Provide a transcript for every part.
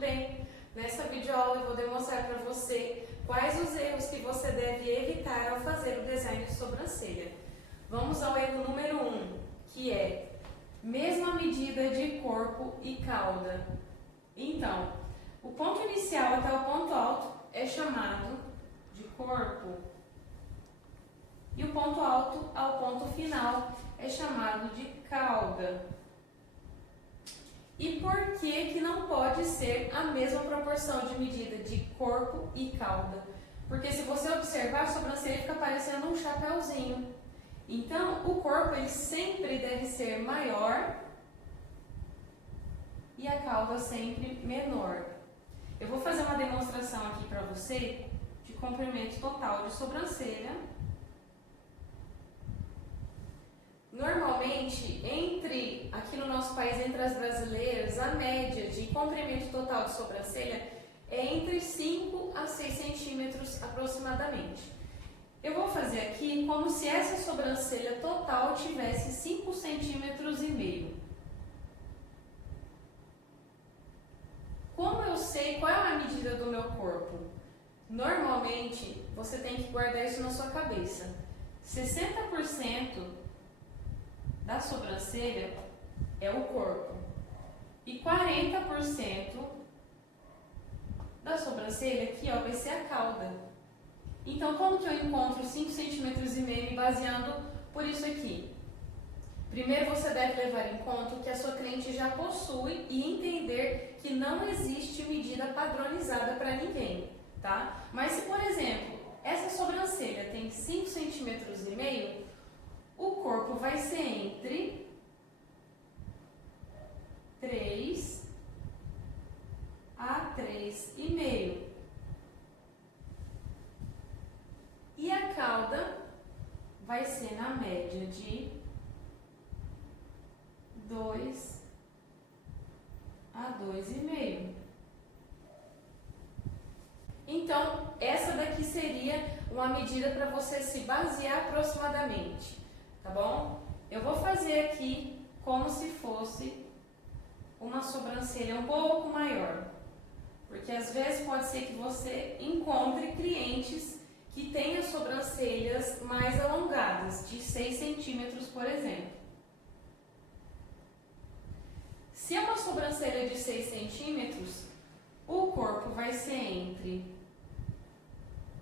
bem? Nessa videoaula eu vou demonstrar para você quais os erros que você deve evitar ao fazer o design de sobrancelha. Vamos ao erro número 1, que é mesma medida de corpo e cauda. Então, o ponto inicial até o ponto alto é chamado de corpo e o ponto alto ao ponto final é chamado de cauda. E por que que não pode ser a mesma proporção de medida de corpo e cauda? Porque se você observar, a sobrancelha fica parecendo um chapéuzinho. Então, o corpo ele sempre deve ser maior e a cauda sempre menor. Eu vou fazer uma demonstração aqui para você de comprimento total de sobrancelha. Normalmente, aqui no nosso país, entre as brasileiras, a média de comprimento total de sobrancelha é entre 5 a 6 centímetros aproximadamente. Eu vou fazer aqui como se essa sobrancelha total tivesse 5 centímetros e meio. Como eu sei qual é a medida do meu corpo? Normalmente, você tem que guardar isso na sua cabeça. 60% da sobrancelha é o corpo e 40% da sobrancelha aqui, ó, vai ser a cauda. Então, como que eu encontro 5 centímetros e meio me baseando por isso aqui? Primeiro, você deve levar em conta o que a sua cliente já possui e entender que não existe medida padronizada para ninguém, tá? Mas se, por exemplo, essa sobrancelha tem 5 centímetros e meio, o corpo vai ser entre 3 a 3,5. E a cauda vai ser na média de 2 a 2,5. Então, essa daqui seria uma medida para você se basear aproximadamente, tá bom? Eu vou fazer aqui como se fosse uma sobrancelha um pouco maior, porque às vezes pode ser que você encontre clientes que tenham sobrancelhas mais alongadas, de 6 centímetros, por exemplo. Se é uma sobrancelha de 6 centímetros, o corpo vai ser entre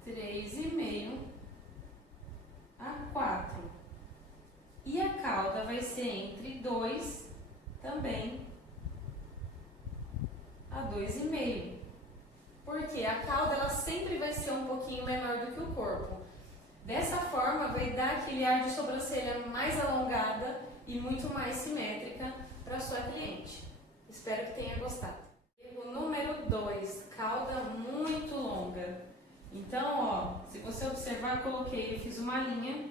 3,5 a 4. E a cauda vai ser entre 2 também a 2,5. Porque a cauda ela sempre vai ser um pouquinho menor do que o corpo. Dessa forma, vai dar aquele ar de sobrancelha mais alongada e muito mais simétrica para a sua cliente. Espero que tenha gostado. Erro número 2, cauda muito longa. Então, ó, se você observar, eu fiz uma linha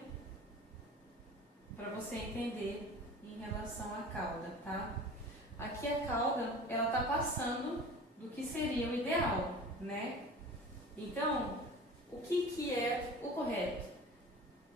para você entender em relação à cauda, tá? Aqui a cauda, ela tá passando do que seria o ideal, né? Então, o que é o correto?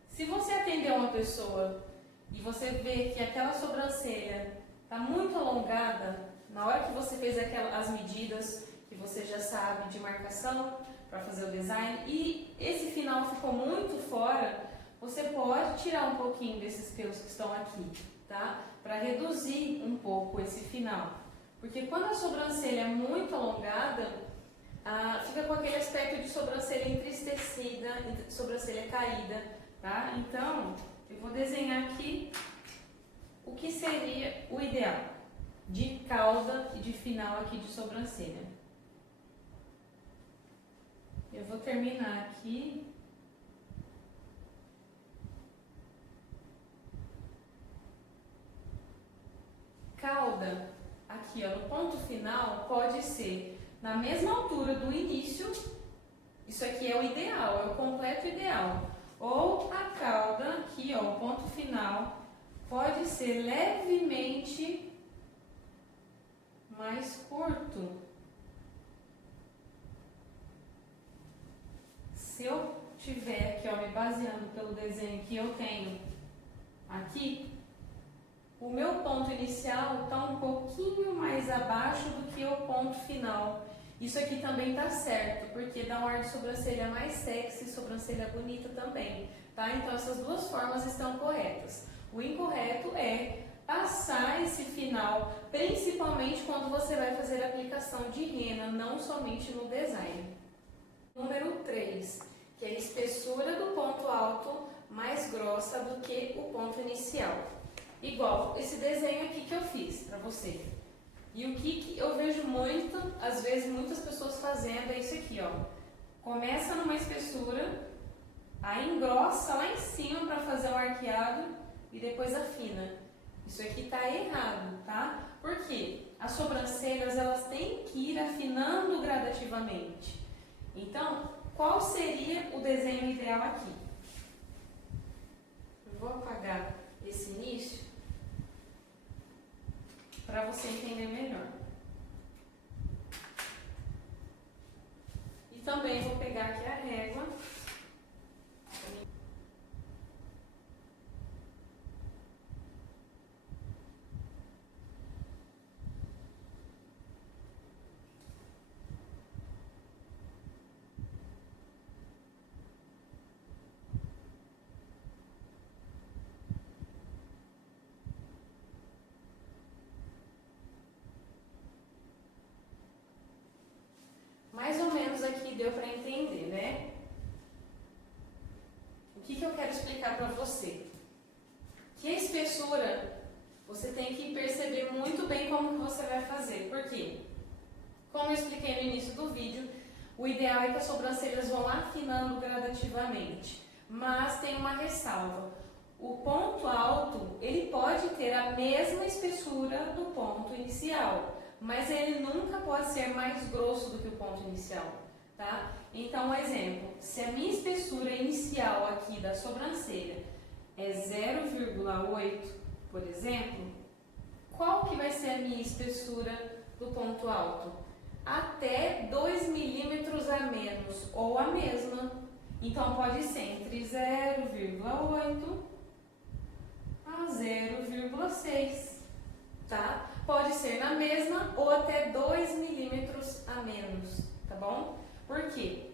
Se você atender uma pessoa e você vê que aquela sobrancelha tá muito alongada, na hora que você fez as medidas que você já sabe de marcação para fazer o design e esse final ficou muito fora, você pode tirar um pouquinho desses pelos que estão aqui, tá? Para reduzir um pouco esse final. Porque quando a sobrancelha é muito alongada, fica com aquele aspecto de sobrancelha entristecida, sobrancelha caída, tá? Então, eu vou desenhar aqui o que seria o ideal de cauda e de final aqui de sobrancelha. Eu vou terminar aqui. Cauda, aqui ó, no ponto final, pode ser na mesma altura do início, isso aqui é o ideal, é o completo ideal. Ou a cauda, aqui ó, o ponto final, pode ser levemente mais curto. Se eu tiver aqui ó, me baseando pelo desenho que eu tenho aqui, o meu ponto inicial está um pouquinho mais abaixo do que aqui é o ponto final. Isso aqui também tá certo, porque dá um ar de sobrancelha mais sexy, sobrancelha bonita também, tá? Então essas duas formas estão corretas. O incorreto é passar esse final, principalmente quando você vai fazer a aplicação de rena, não somente no design. Número 3, que é a espessura do ponto alto mais grossa do que o ponto inicial. Igual esse desenho aqui que eu fiz para você. E o que eu vejo muito, às vezes muitas pessoas fazendo é isso aqui, ó. Começa numa espessura, aí engrossa lá em cima para fazer o arqueado e depois afina. Isso aqui tá errado, tá? Por quê? As sobrancelhas, elas têm que ir afinando gradativamente. Então, qual seria o desenho ideal aqui? Eu vou apagar esse início para você entender melhor. E também vou pegar aqui a régua. Mais ou menos aqui deu para entender, né? O que eu quero explicar para você? Que a espessura, você tem que perceber muito bem como que você vai fazer. Por quê? Como eu expliquei no início do vídeo, o ideal é que as sobrancelhas vão afinando gradativamente. Mas tem uma ressalva. O ponto alto, ele pode ter a mesma espessura do ponto inicial, mas ele nunca pode ser mais grosso do que o ponto inicial, tá? Então, um exemplo, se a minha espessura inicial aqui da sobrancelha é 0,8, por exemplo, qual que vai ser a minha espessura do ponto alto? Até 2 milímetros a menos, ou a mesma. Então, pode ser entre 0,8 a 0,6, tá? Pode ser na mesma ou até 2 milímetros a menos, tá bom? Por quê?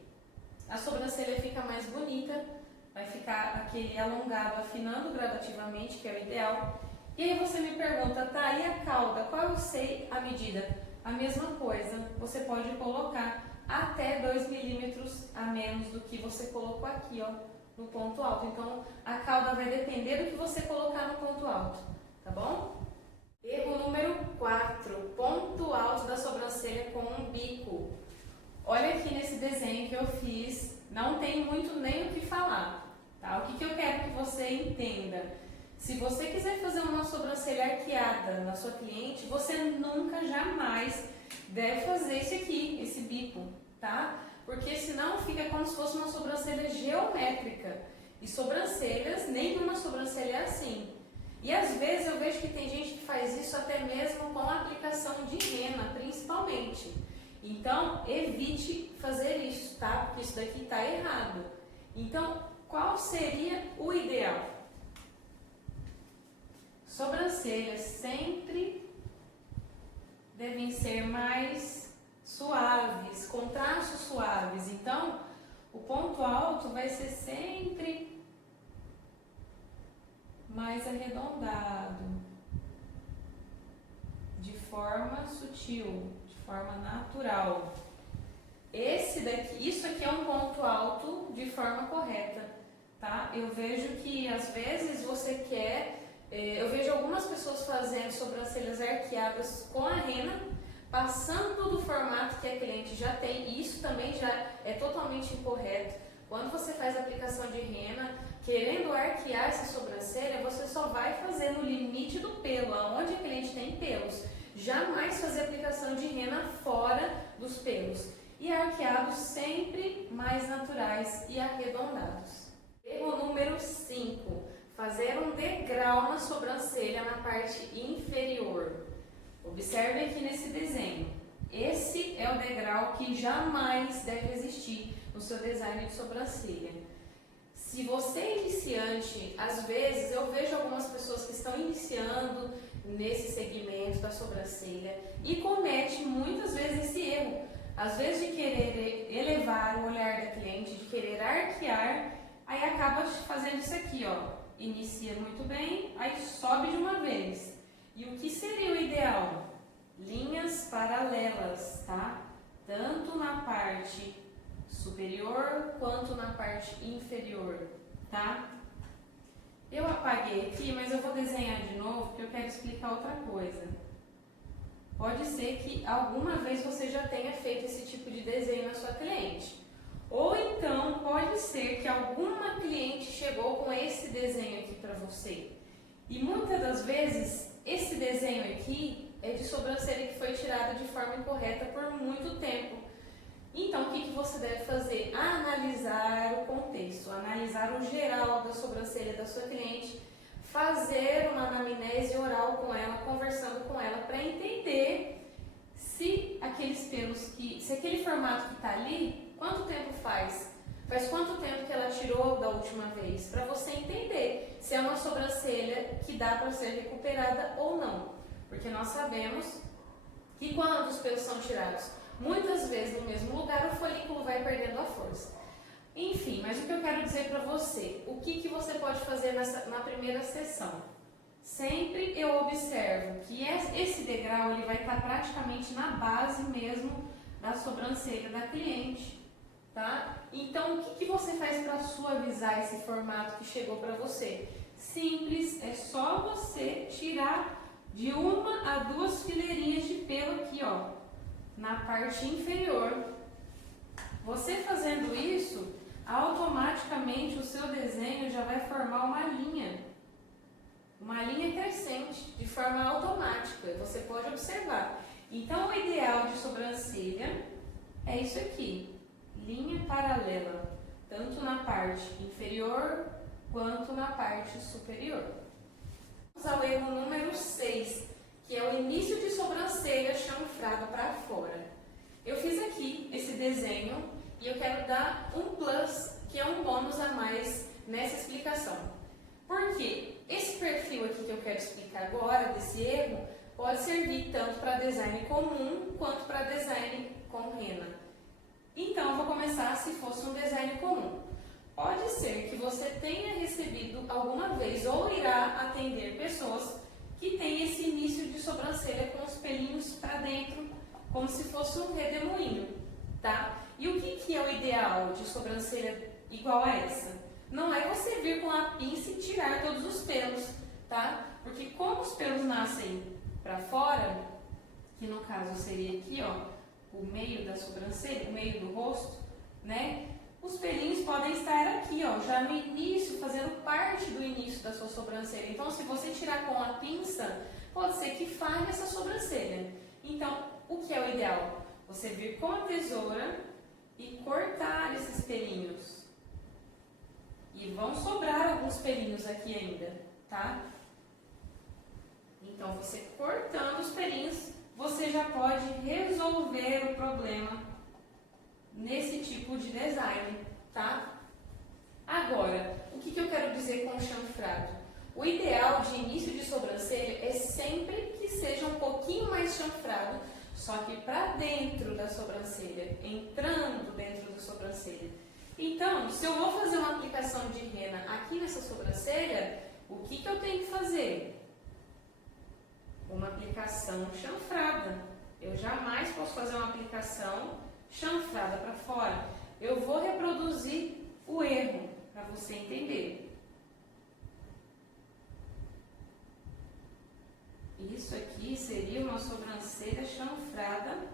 A sobrancelha fica mais bonita, vai ficar aquele alongado, afinando gradativamente, que é o ideal. E aí você me pergunta, tá, e a cauda? Qual eu sei a medida? A mesma coisa, você pode colocar até 2 milímetros a menos do que você colocou aqui, ó, no ponto alto. Então, a cauda vai depender do que você colocar no ponto alto, tá bom? Erro número 4, ponto alto da sobrancelha com um bico. Olha aqui nesse desenho que eu fiz, não tem muito nem o que falar, tá? O que eu quero que você entenda? Se você quiser fazer uma sobrancelha arqueada na sua cliente, você nunca, jamais deve fazer esse aqui, esse bico, tá? Porque senão fica como se fosse uma sobrancelha geométrica. E sobrancelhas, nenhuma sobrancelha é assim. E às vezes eu vejo que tem gente que faz isso até mesmo com a aplicação de rena, principalmente. Então, evite fazer isso, tá? Porque isso daqui está errado. Então, qual seria o ideal? Sobrancelhas sempre devem ser mais suaves, com traços suaves. Então, o ponto alto vai ser sempre mais arredondado, de forma sutil, de forma natural. Isso aqui é um ponto alto de forma correta, tá? Eu vejo que às vezes você quer, eu vejo algumas pessoas fazendo sobrancelhas arqueadas com a rena, passando do formato que a cliente já tem, e isso também já é totalmente incorreto. Quando você faz a aplicação de rena, querendo arquear essa sobrancelha, você só vai fazer no limite do pelo, aonde a cliente tem pelos. Jamais fazer aplicação de rena fora dos pelos. E arqueados sempre mais naturais e arredondados. Erro número 5. Fazer um degrau na sobrancelha na parte inferior. Observe aqui nesse desenho. Esse é o degrau que jamais deve existir no seu design de sobrancelha. Se você é iniciante, às vezes eu vejo algumas pessoas que estão iniciando nesse segmento da sobrancelha e comete muitas às vezes de querer elevar o olhar da cliente, de querer arquear, aí acaba fazendo isso aqui, ó. Inicia muito bem, aí sobe de uma vez. E o que seria o ideal? Linhas paralelas, tá? Tanto na parte superior quanto na parte inferior, tá? Eu apaguei aqui, mas eu vou desenhar de novo porque eu quero explicar outra coisa. Pode ser que alguma vez você já tenha feito esse tipo de desenho na sua cliente. Ou então pode ser que alguma cliente chegou com esse desenho aqui para você. E muitas das vezes esse desenho aqui é de sobrancelha que foi tirada de forma incorreta por muito tempo. Então, o que você deve fazer? Analisar o contexto, analisar o geral da sobrancelha da sua cliente, fazer uma anamnese oral com ela, conversando com ela, para entender se aqueles pelos se aquele formato que está ali, quanto tempo faz? Faz quanto tempo que ela tirou da última vez? Para você entender se é uma sobrancelha que dá para ser recuperada ou não. Porque nós sabemos que quando os pelos são tirados muitas vezes no mesmo lugar, o folículo vai perdendo a força. Enfim, mas o que eu quero dizer para você, o que você pode fazer na primeira sessão? Sempre eu observo que esse degrau ele vai estar praticamente na base mesmo da sobrancelha da cliente, tá? Então, o que você faz para suavizar esse formato que chegou para você? Simples, é só você tirar de 1 a 2 fileirinhas de pelo aqui, ó, na parte inferior. Você fazendo isso, automaticamente o seu desenho já vai formar uma linha crescente, de forma automática, você pode observar. Então, o ideal de sobrancelha é isso aqui, linha paralela, tanto na parte inferior quanto na parte superior. Vamos ao erro número 6, que é o início de sobrancelha chanfrado para fora. Eu fiz aqui esse desenho e eu quero dar um plus, que é um bônus a mais nessa explicação. Por quê? Esse perfil aqui que eu quero explicar agora, desse erro, pode servir tanto para design comum quanto para design com rena. Então, eu vou começar se fosse um design comum. Pode ser que você tenha recebido alguma vez ou irá atender pessoas que têm esse início de sobrancelha com os pelinhos para dentro, como se fosse um redemoinho, tá? E o que é o ideal de sobrancelha igual a essa? Não é você vir com a pinça e tirar todos os pelos, tá? Porque como os pelos nascem para fora, que no caso seria aqui, ó, o meio da sobrancelha, o meio do rosto, né? Os pelinhos podem estar aqui, ó, já no início, fazendo parte do início da sua sobrancelha. Então, se você tirar com a pinça, pode ser que falhe essa sobrancelha. Então, o que é o ideal? Você vir com a tesoura e cortar esses pelinhos. E vão sobrar alguns pelinhos aqui ainda, tá? Então, você cortando os pelinhos, você já pode resolver o problema nesse tipo de design, tá? Agora, o que eu quero dizer com chanfrado? O ideal de início de sobrancelha é sempre que seja um pouquinho mais chanfrado, só que para dentro da sobrancelha, entrando dentro da sobrancelha. Então, se eu vou fazer uma aplicação de rena aqui nessa sobrancelha, o que eu tenho que fazer? Uma aplicação chanfrada. Eu jamais posso fazer uma aplicação chanfrada para fora. Eu vou reproduzir o erro para você entender. Isso aqui seria uma sobrancelha chanfrada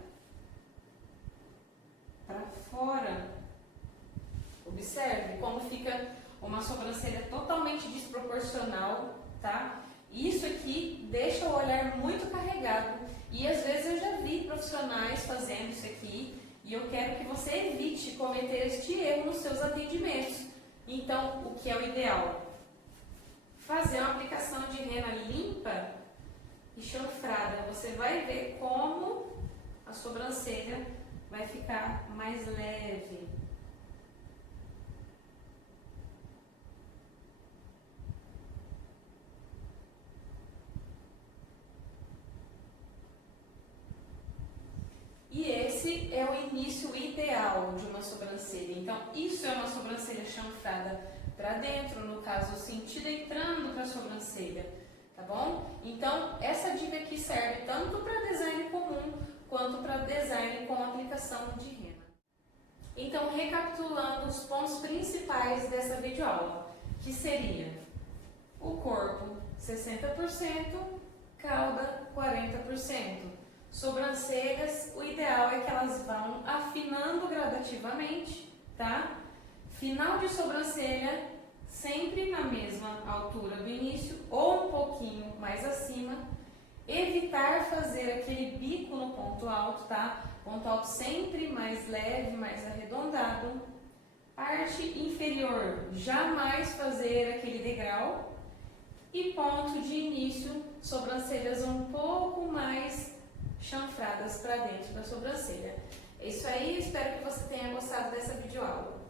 para fora. Observe como fica uma sobrancelha totalmente desproporcional, tá? Isso aqui deixa o olhar muito carregado e às vezes eu já vi profissionais fazendo isso aqui e eu quero que você evite cometer este erro nos seus atendimentos. Então, o que é o ideal? Fazer uma aplicação de rena limpa e chanfrada. Você vai ver como a sobrancelha vai ficar mais leve. E esse esse é o início ideal de uma sobrancelha. Então, isso é uma sobrancelha chanfrada para dentro, no caso, o sentido entrando para a sobrancelha, tá bom? Então, essa dica aqui serve tanto para design comum quanto para design com aplicação de rena. Então, recapitulando os pontos principais dessa videoaula, que seria o corpo 60%, cauda 40%. Sobrancelhas, o ideal é que elas vão afinando gradativamente, tá? Final de sobrancelha, sempre na mesma altura do início ou um pouquinho mais acima. Evitar fazer aquele bico no ponto alto, tá? Ponto alto sempre mais leve, mais arredondado. Parte inferior, jamais fazer aquele degrau. E ponto de início, sobrancelhas um pouco mais chanfradas para dentro da sobrancelha. É isso aí, espero que você tenha gostado dessa videoaula.